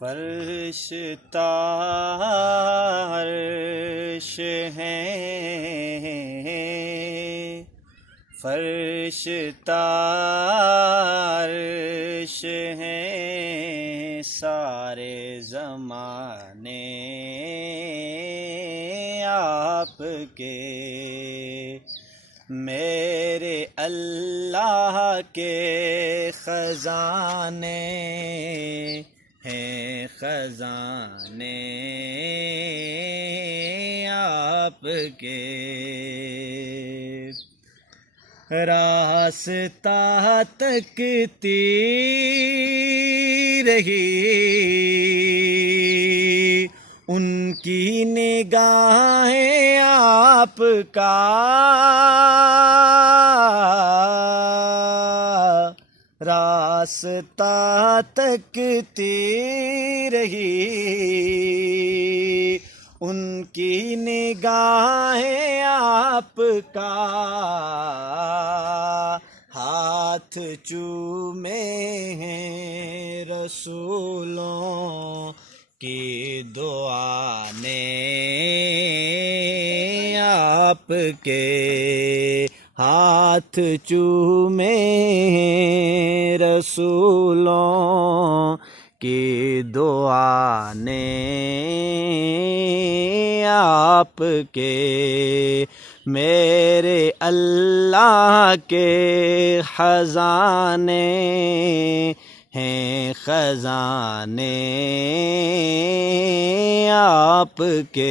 فرشتہ عرش ہیں، فرشتہ عرش ہیں، سارے زمانے آپ کے، میرے اللہ کے خزانے ہیں، خزانے آپ کے، راستہ تکتی رہی ان کی نگاہیں آپ کا، راستہ تکتی رہی ان کی نگاہیں آپ کا، ہاتھ چومے ہیں رسولوں کی دعا نے آپ کے، ہاتھ چومے ہیں رسولوں کی دعا نے آپ کے، میرے اللہ کے خزانے ہیں، خزانے آپ کے۔